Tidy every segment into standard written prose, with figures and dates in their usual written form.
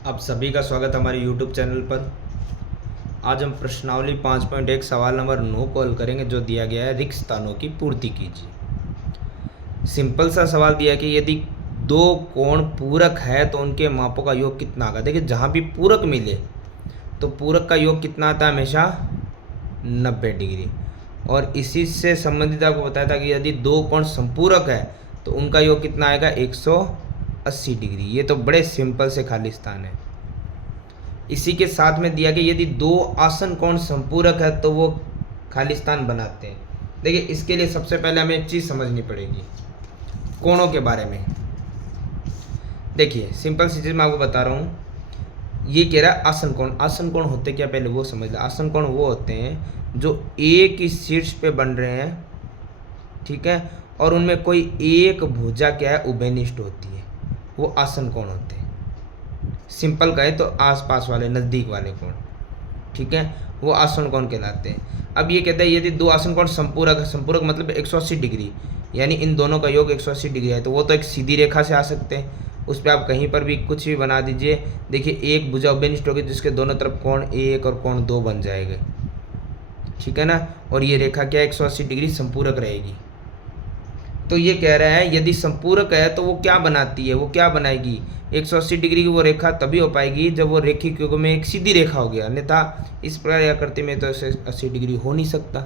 आप सभी का स्वागत है हमारे YouTube चैनल पर। आज हम प्रश्नावली 5.1 सवाल नंबर 9 को हल करेंगे, जो दिया गया है रिक्त स्थानों की पूर्ति कीजिए। सिंपल सा सवाल दिया है कि यदि दो कोण पूरक है तो उनके मापों का योग कितना आएगा। देखिए, जहाँ भी पूरक मिले तो पूरक का योग कितना आता है, हमेशा 90 डिग्री। और इसी से संबंधित आपको बताया था कि यदि दो कोण संपूरक है तो उनका योग कितना आएगा, 180 डिग्री। ये तो बड़े सिंपल से खाली स्थान है। इसी के साथ में दिया कि यदि दो आसन कोण संपूरक है तो वो खाली स्थान बनाते हैं। देखिए, इसके लिए सबसे पहले हमें एक चीज़ समझनी पड़ेगी कोणों के बारे में। देखिए, सिंपल सी चीज़ मैं आपको बता रहा हूँ। ये कह रहा है आसन कोण। आसन कोण होते क्या, पहले वो समझ लो। आसन कोण वो होते हैं जो एक ही शीर्ष पे बन रहे हैं, ठीक है, और उनमें कोई एक भुजा क्या है, उभयनिष्ठ होती है, वो आसन कोण होते हैं। सिंपल कहे तो आसपास वाले, नज़दीक वाले कोण, ठीक है, वो आसन कोण कहलाते हैं। अब ये कहता है यदि दो आसन कोण संपूरक है, संपूरक मतलब 180 डिग्री, यानी इन दोनों का योग 180 डिग्री है, तो वो तो एक सीधी रेखा से आ सकते हैं। उस पर आप कहीं पर भी कुछ भी बना दीजिए। देखिए, एक भुजा उभयनिष्ठ होगी जिसके दोनों तरफ कोण 1 और कोण 2 बन जाएंगे, ठीक है ना। और ये रेखा क्या 180 डिग्री संपूरक रहेगी। तो ये कह रहा है यदि संपूरक है तो वो क्या बनाती है, वो क्या बनाएगी, 180 डिग्री की वो रेखा तभी हो पाएगी जब वो रेखिक युग में एक सीधी रेखा हो गया, अन्यथा इस प्रकार या करते में तो ऐसे 80 डिग्री हो नहीं सकता।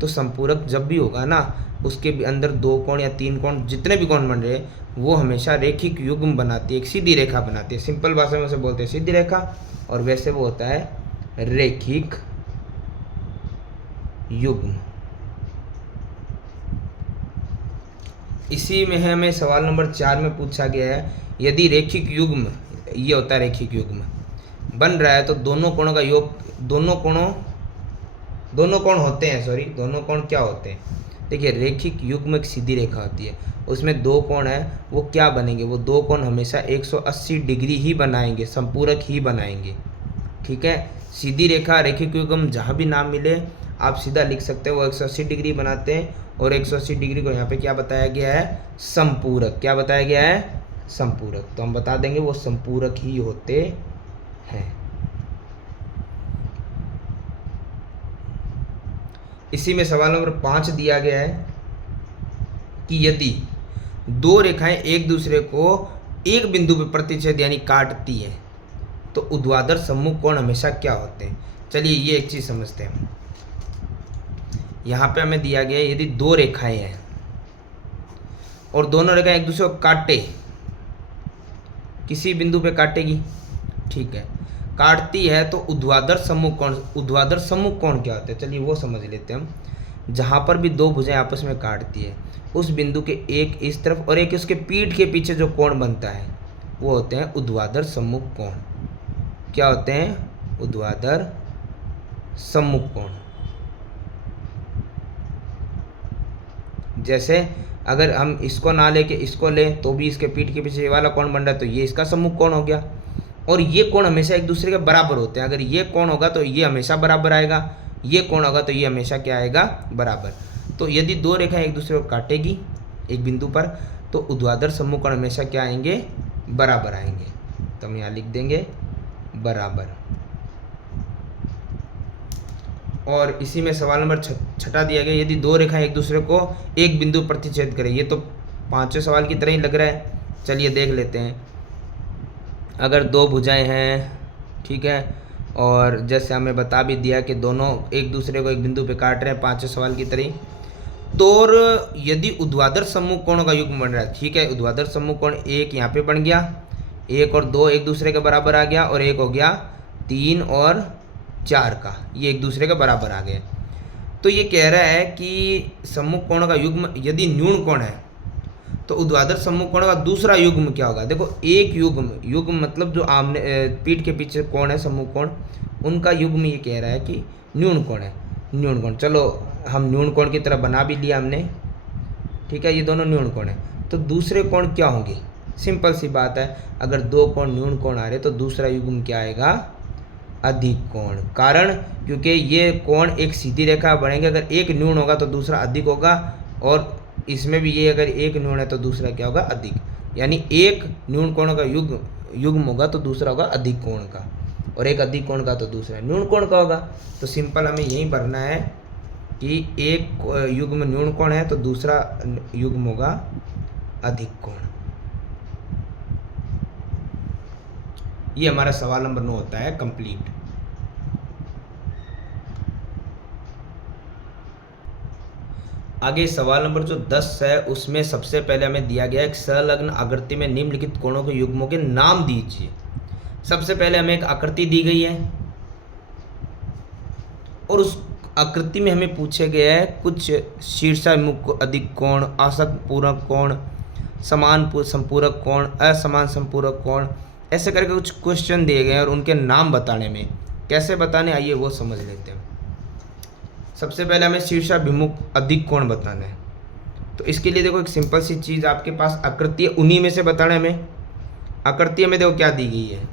तो संपूरक जब भी होगा ना, उसके अंदर दो कोण या तीन कोण, जितने भी कोण बन रहे वो हमेशा रेखिक युग्म बनाती है, एक सीधी रेखा बनाती है। सिंपल भाषा में उसे बोलते हैं सीधी रेखा, और वैसे वो होता है रेखिक युग्म। इसी में है, हमें सवाल नंबर 4 में पूछा गया है यदि रेखिक युग्म, ये होता है रेखिक युग्म बन रहा है तो दोनों कोणों का योग, दोनों कोण होते हैं, सॉरी, दोनों कोण क्या होते हैं। देखिए, रेखिक युग्म एक सीधी रेखा होती है, उसमें दो कोण है, वो क्या बनेंगे, वो दो कोण हमेशा 180 डिग्री ही बनाएंगे, संपूरक ही बनाएंगे, ठीक है। सीधी रेखा रेखिक युग्म जहाँ भी नाम मिले आप सीधा लिख सकते हो, वो 180 डिग्री बनाते हैं। और 180 डिग्री को यहाँ पे क्या बताया गया है, संपूरक। क्या बताया गया है, संपूरक। तो हम बता देंगे वो संपूरक ही होते हैं। इसी में सवाल नंबर 5 दिया गया है कि यदि दो रेखाएं एक दूसरे को एक बिंदु पर प्रतिच्छेद यानी काटती है तो ऊर्ध्वाधर सम्मुख कोण हमेशा क्या होते हैं। चलिए ये एक चीज समझते हैं। यहाँ पे हमें दिया गया है यदि दो रेखाएं हैं और दोनों रेखाएं एक दूसरे को काटे, किसी बिंदु पे काटेगी, ठीक है, काटती है तो ऊर्ध्वाधर सम्मुख कोण, ऊर्ध्वाधर सम्मुख कोण क्या होते हैं, चलिए वो समझ लेते हैं हम। जहाँ पर भी दो भुजाएं आपस में काटती है, उस बिंदु के एक इस तरफ और एक उसके पीठ के पीछे जो कोण बनता है वो होते हैं ऊर्ध्वाधर सम्मुख कोण। क्या होते हैं, ऊर्ध्वाधर सम्मुख कोण। जैसे अगर हम इसको ना लेके इसको लें तो भी इसके पीठ के पीछे ये वाला कोण बन रहा है, तो ये इसका सम्मुख कोण हो गया। और ये कोण हमेशा एक दूसरे के बराबर होते हैं। अगर ये कोण होगा तो ये हमेशा बराबर आएगा, ये कोण होगा तो ये हमेशा क्या आएगा, बराबर। तो यदि दो रेखाएं एक दूसरे को काटेगी एक बिंदु पर तो ऊर्ध्वाधर सम्मुख कोण हमेशा क्या आएंगे, बराबर आएंगे। तो हम यहाँ लिख देंगे बराबर। और इसी में सवाल नंबर 6 दिया गया यदि दो रेखाएं एक दूसरे को एक बिंदु प्रतिच्छेद करें। ये तो पांचवें सवाल की तरह ही लग रहा है, चलिए देख लेते हैं। अगर दो भुजाएं हैं, ठीक है, और जैसे हमें बता भी दिया कि दोनों एक दूसरे को एक बिंदु पे काट रहे हैं, पांचवें सवाल की तरह ही, तो यदि ऊर्ध्वाधर सम्मुख कोणों का युग्म बन रहा है, ठीक है, ऊर्ध्वाधर सम्मुख कोण एक यहाँ पे बन गया, एक और दो एक दूसरे के बराबर आ गया, और एक हो गया 3 और 4 का, ये एक दूसरे के बराबर आ गए। तो ये कह रहा है कि सम्मुख कोण का युग्म यदि न्यून कोण है तो ऊर्ध्वाधर सम्मुख कोण का दूसरा युग्म क्या होगा। देखो, एक युग्म मतलब जो आमने पीठ के पीछे कोण है सम्मुख कोण, उनका युग्म ये कह रहा है कि न्यून कोण है, न्यून कोण। चलो हम न्यून कोण की तरह बना भी लिया हमने, ठीक है, ये दोनों न्यून कोण है। तो दूसरे कोण क्या होंगे, सिंपल सी बात है, अगर दो कोण न्यून कोण आ रहे तो दूसरा युग्म क्या आएगा, अधिक कोण। कारण क्योंकि ये कोण एक सीधी रेखा बनेंगे, अगर एक न्यून होगा तो दूसरा अधिक होगा, और इसमें भी ये अगर एक न्यून है तो दूसरा क्या होगा, अधिक। यानी एक न्यून कोण का युग्म होगा तो दूसरा होगा अधिक कोण का, और एक अधिक कोण का तो दूसरा न्यून कोण का होगा। तो सिंपल हमें यही भरना है कि एक युग्म न्यून कोण है तो दूसरा युग्म होगा अधिक कोण। ये हमारा सवाल नंबर 9 होता है कंप्लीट। आगे सवाल नंबर जो 10 है उसमें सबसे पहले हमें दिया गया एक संलग्न आकृति में निम्नलिखित कोणों के युग्मों के नाम दीजिए। सबसे पहले हमें एक आकृति दी गई है और उस आकृति में हमें पूछे गए हैं कुछ शीर्षाभिमुख अधिक कोण, आसक्त कोण, समान संपूरक कोण, असमान संपूरक कोण, ऐसे करके कुछ क्वेश्चन दिए गए हैं और उनके नाम बताने में कैसे बताने, आइए वो समझ लेते हैं। सबसे पहले हमें शीर्षाभिमुख अधिक कोण बताना है। तो इसके लिए देखो एक सिंपल सी चीज़ आपके पास आकृति है, उन्हीं में से बताना है हमें। आकृति में देखो क्या दी गई है,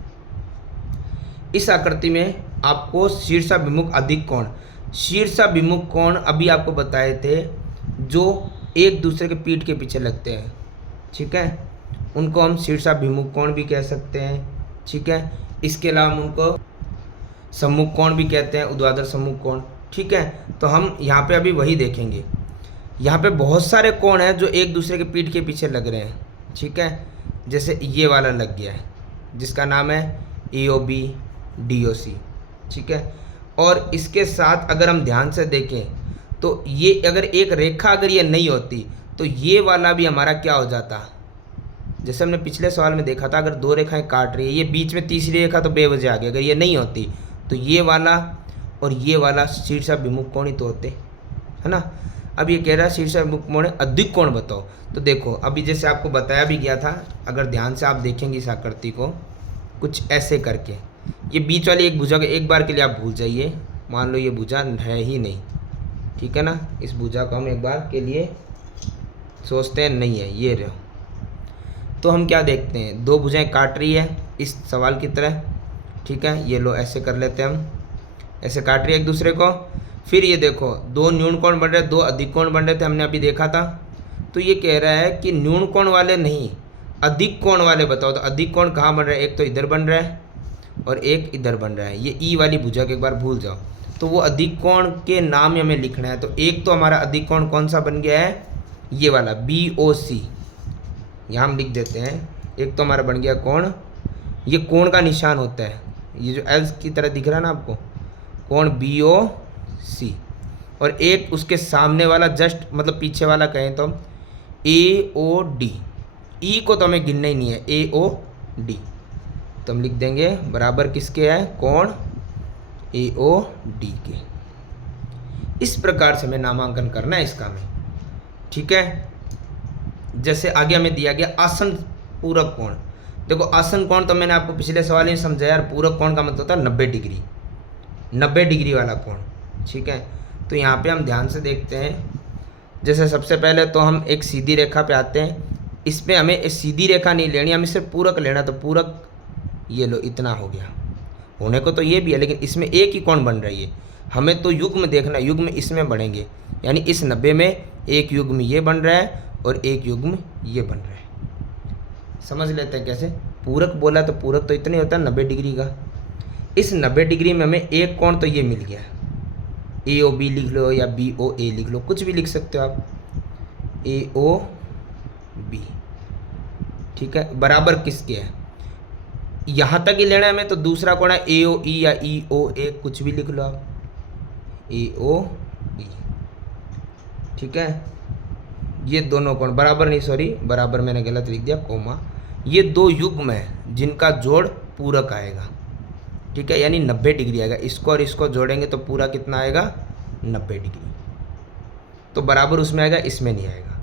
इस आकृति में आपको शीर्षाभिमुख अधिक कोण, शीर्षाभिमुख कोण अभी आपको बताए थे जो एक दूसरे के पीठ के पीछे लगते हैं, ठीक है, उनको हम शीर्षाभिमुख कोण भी कह सकते हैं, ठीक है। इसके अलावा हम उनको सम्मुख कोण भी कहते हैं, ऊर्ध्वाधर सम्मुख कोण, ठीक है। तो हम यहाँ पे अभी वही देखेंगे। यहाँ पे बहुत सारे कोण हैं जो एक दूसरे के पीठ के पीछे लग रहे हैं, ठीक है। जैसे ये वाला लग गया है जिसका नाम है AOB DOC, ठीक है। और इसके साथ अगर हम ध्यान से देखें तो ये अगर एक रेखा अगर ये नहीं होती तो ये वाला भी हमारा क्या हो जाता, जैसे हमने पिछले सवाल में देखा था, अगर दो रेखाएं काट रही है, ये बीच में तीसरी रेखा तो बेवजह आ गई। अगर ये नहीं होती तो ये वाला और ये वाला शीर्षाभिमुख कोण ही तो होते, है ना। अब ये कह रहा है शीर्षाभिमुख कोण अधिक कोण बताओ। तो देखो अभी जैसे आपको बताया भी गया था, अगर ध्यान से आप देखेंगे इस आकृति को कुछ ऐसे करके, ये बीच वाली एक भुजा को एक बार के लिए आप भूल जाइए, मान लो ये भुजा है ही नहीं, ठीक है ना। इस भुजा को हम एक बार के लिए सोचते हैं नहीं है, ये रहो। तो हम क्या देखते हैं, दो भुजाएं काट रही है इस सवाल की तरह, ठीक है। ये लो ऐसे कर लेते हैं हम, ऐसे काट रही है एक दूसरे को। फिर ये देखो दो न्यून कोण बन रहे, दो अधिक कोण बन रहे थे, हमने अभी देखा था। तो ये कह रहा है कि न्यून कोण वाले नहीं, अधिक कोण वाले बताओ। तो अधिक कोण कहाँ बन रहा है, एक तो इधर बन रहा है और एक इधर बन रहा है। ये ई वाली भुजा को एक बार भूल जाओ। तो वो अधिक कोण के नाम ही हमें लिखना है। तो एक तो हमारा अधिक कोण कौन सा बन गया है, ये वाला BOC, यहाँ हम लिख देते हैं। एक तो हमारा बन गया कोण, ये कोण का निशान होता है, ये जो एल की तरह दिख रहा है ना आपको, कोण BOC। और एक उसके सामने वाला जस्ट मतलब पीछे वाला कहें तो हम AOD, ई को तो हमें गिनना ही नहीं है, AOD। तो हम लिख देंगे बराबर किसके है, कोण AOD के। इस प्रकार से हमें नामांकन करना है इसका में, ठीक है। जैसे आगे हमें दिया गया आसन पूरक कोण। देखो आसन कोण तो मैंने आपको पिछले सवाल में समझाया यार, पूरक कोण का मतलब होता है 90 डिग्री, 90 डिग्री वाला कोण, ठीक है। तो यहाँ पे हम ध्यान से देखते हैं। जैसे सबसे पहले तो हम एक सीधी रेखा पे आते हैं, इसमें हमें एक सीधी रेखा नहीं लेनी, हमें सिर्फ पूरक लेना। तो पूरक ये लो इतना हो गया, होने को तो ये भी है लेकिन इसमें एक ही कोण बन रही है, हमें तो युग्म देखना, युग्म इसमें बढ़ेंगे। यानी इस 90 में एक युग्म ये बन रहा है और एक युग्म ये बन रहा है। समझ लेते हैं कैसे। पूरक बोला तो पूरक तो इतने होता है 90 डिग्री का। इस 90 डिग्री में हमें एक कोण तो ये मिल गया, AOB लिख लो या BOA लिख लो, कुछ भी लिख सकते हो आप, AOB, ठीक है। बराबर किसके है, यहाँ तक ही लेना है हमें। तो दूसरा कोण है AOE या EOA, कुछ भी लिख लो आप, AOE, ठीक है। ये दोनों कोण बराबर नहीं, सॉरी बराबर मैंने गलत लिख दिया, कोमा। ये दो युग्म है जिनका जोड़ पूरक आएगा, ठीक है, यानी 90 डिग्री आएगा। इसको और इसको जोड़ेंगे तो पूरा कितना आएगा, 90 डिग्री। तो बराबर उसमें आएगा, इसमें नहीं आएगा।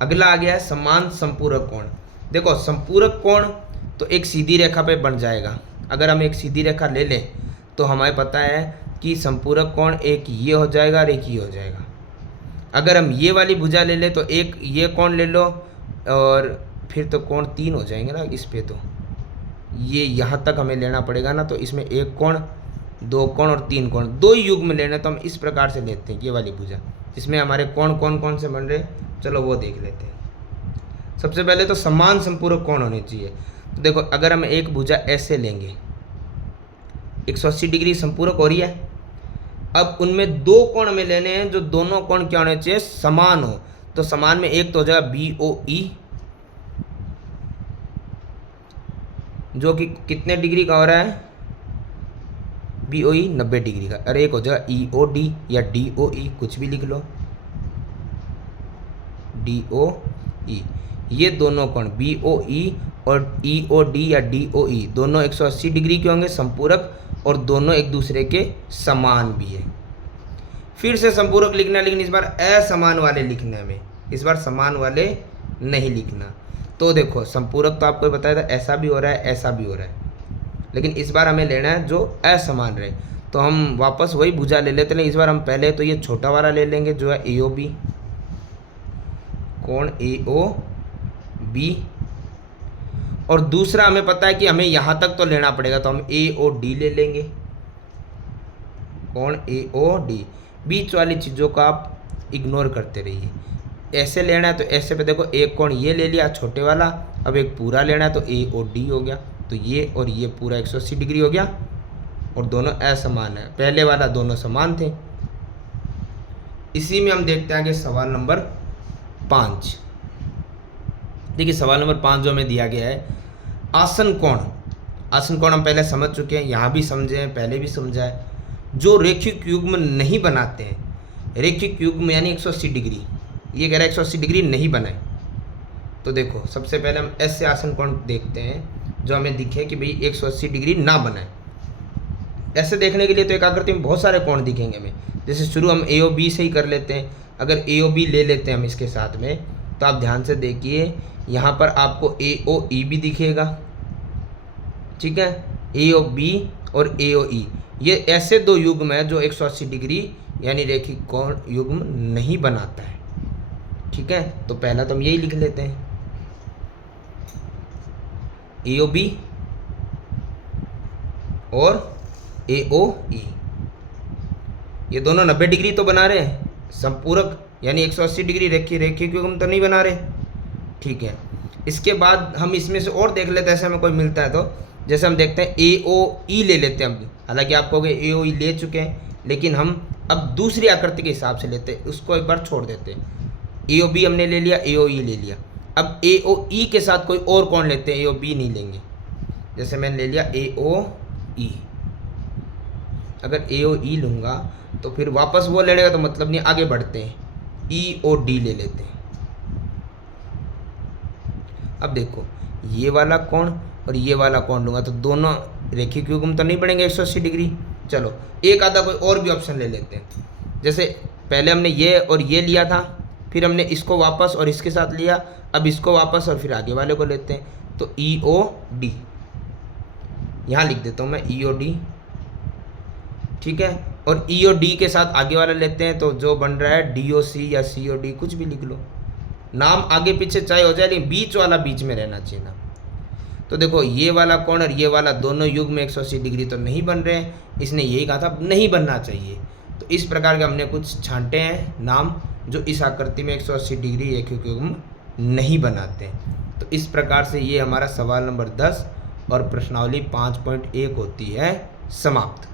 अगला आ गया है समान संपूरक कोण। देखो संपूरक कोण तो एक सीधी रेखा पे बन जाएगा। अगर हम एक सीधी रेखा ले लें तो हमें पता है कि संपूरक कोण एक ये हो जाएगा और एक ये हो जाएगा। अगर हम ये वाली भुजा ले लें तो एक ये कोण ले लो और फिर तो कोण 3 हो जाएंगे ना इस पे। तो ये यहाँ तक हमें लेना पड़ेगा ना। तो इसमें एक कोण, दो कोण और 3 कोण, दो ही युग्म लेना। तो हम इस प्रकार से लेते हैं ये वाली भुजा, जिसमें हमारे कोण कौन कौन से बन रहे, चलो वो देख लेते हैं। सबसे पहले तो समान संपूरक कोण होने चाहिए। तो देखो अगर हम एक भुजा ऐसे लेंगे, 180 डिग्री संपूरक हो रही है। अब उनमें दो कोण हमें लेने हैं जो दोनों कोण क्या होने चाहिए, समान हो। तो समान में एक तो हो जाएगा BOE, जो कि कितने डिग्री का हो रहा है, BOE 90 डिग्री का। और एक हो जाएगा EOD या DOE, कुछ भी लिख लो, DOE। ये दोनों कोण BOE और EOD या DOE दोनों 180 डिग्री के होंगे संपूरक, और दोनों एक दूसरे के समान भी है। फिर से संपूरक लिखना है, लेकिन इस बार असमान वाले लिखना है हमें, इस बार समान वाले नहीं लिखना। तो देखो संपूरक तो आपको बताया था ऐसा भी हो रहा है, ऐसा भी हो रहा है, लेकिन इस बार हमें लेना है जो असमान रहे। तो हम वापस वही भुजा ले लेते हैं। इस बार हम पहले तो ये छोटा वाला ले लेंगे जो है AOB, कोण AOB। और दूसरा हमें पता है कि हमें यहाँ तक तो लेना पड़ेगा, तो हम AOD ले लेंगे, कोण AOD। बीच वाली चीज़ों का आप इग्नोर करते रहिए। ऐसे लेना है तो ऐसे पे देखो, एक कोण ये ले लिया छोटे वाला, अब एक पूरा लेना है तो AOD हो गया। तो ये और ये पूरा 180 डिग्री हो गया, और दोनों असमान है, पहले वाला दोनों समान थे। इसी में हम देखते हैं कि सवाल नंबर 5। देखिए सवाल नंबर 5 जो हमें दिया गया है, आसन कोण। आसन कोण हम पहले समझ चुके हैं, यहाँ भी समझे हैं, पहले भी समझा है। जो रेखिक युग्म नहीं बनाते हैं, रेखिक युग्म यानी 180 डिग्री, ये कह रहा है 180 डिग्री नहीं बनाए। तो देखो सबसे पहले हम ऐसे आसन कोण देखते हैं जो हमें दिखे कि भाई 180 डिग्री ना बनाए। ऐसे देखने के लिए तो एक आकृति में बहुत सारे कोण दिखेंगे हमें। जैसे शुरू हम AOB से ही कर लेते हैं। अगर AOB ले लेते हैं हम इसके साथ में, तो आप ध्यान से देखिए यहाँ पर आपको AOE भी दिखेगा, ठीक है, AOB और AOE, ये ऐसे दो युग्म है जो 180 डिग्री यानी रेखिक कोण युग्म नहीं बनाता है, ठीक है। तो पहला तो हम यही लिख लेते हैं, AOB और AOE, ये दोनों 90 डिग्री तो बना रहे हैं, संपूरक यानी 180 डिग्री रेखिक युग्म तो नहीं बना रहे, ठीक है। इसके बाद हम इसमें से और देख लेते हैं, ऐसे हमें कोई मिलता है तो। जैसे हम देखते हैं AOE ले लेते हैं हम, हालांकि आप कहोगे AOE ले चुके हैं, लेकिन हम अब दूसरी आकृति के हिसाब से लेते हैं, उसको एक बार छोड़ देते हैं। AOB हमने ले लिया, AOE ले लिया, अब AOE के साथ कोई और कोण लेते हैं, AOB नहीं लेंगे। जैसे मैंने ले लिया AOE, अगर AOE लूँगा तो फिर वापस वो लेने का तो मतलब नहीं, आगे बढ़ते हैं, EOD ले लेते हैं। अब देखो ये वाला कोण और ये वाला कोण लूँगा तो दोनों रेखिक युग्म तो नहीं बनेंगे 180 डिग्री। चलो एक आधा कोई और भी ऑप्शन ले लेते हैं। जैसे पहले हमने ये और ये लिया था, फिर हमने इसको वापस और इसके साथ लिया, अब इसको वापस और फिर आगे वाले को लेते हैं। तो EOD यहाँ लिख देता हूँ मैं, EOD, ठीक है। और EOD के साथ आगे वाला लेते हैं, तो जो बन रहा है DOC या COD, कुछ भी लिख लो, नाम आगे पीछे चाहे हो जाए, लेकिन बीच वाला बीच में रहना चाहिए ना। तो देखो ये वाला कोण और ये वाला दोनों युग्म में 180 डिग्री तो नहीं बन रहे हैं, इसने यही कहा था नहीं बनना चाहिए। तो इस प्रकार के हमने कुछ छांटे हैं नाम जो इस आकृति में 180 डिग्री रेखिक युग्म नहीं बनाते हैं। तो इस प्रकार से ये हमारा सवाल नंबर 10 और प्रश्नावली 5.1 होती है समाप्त।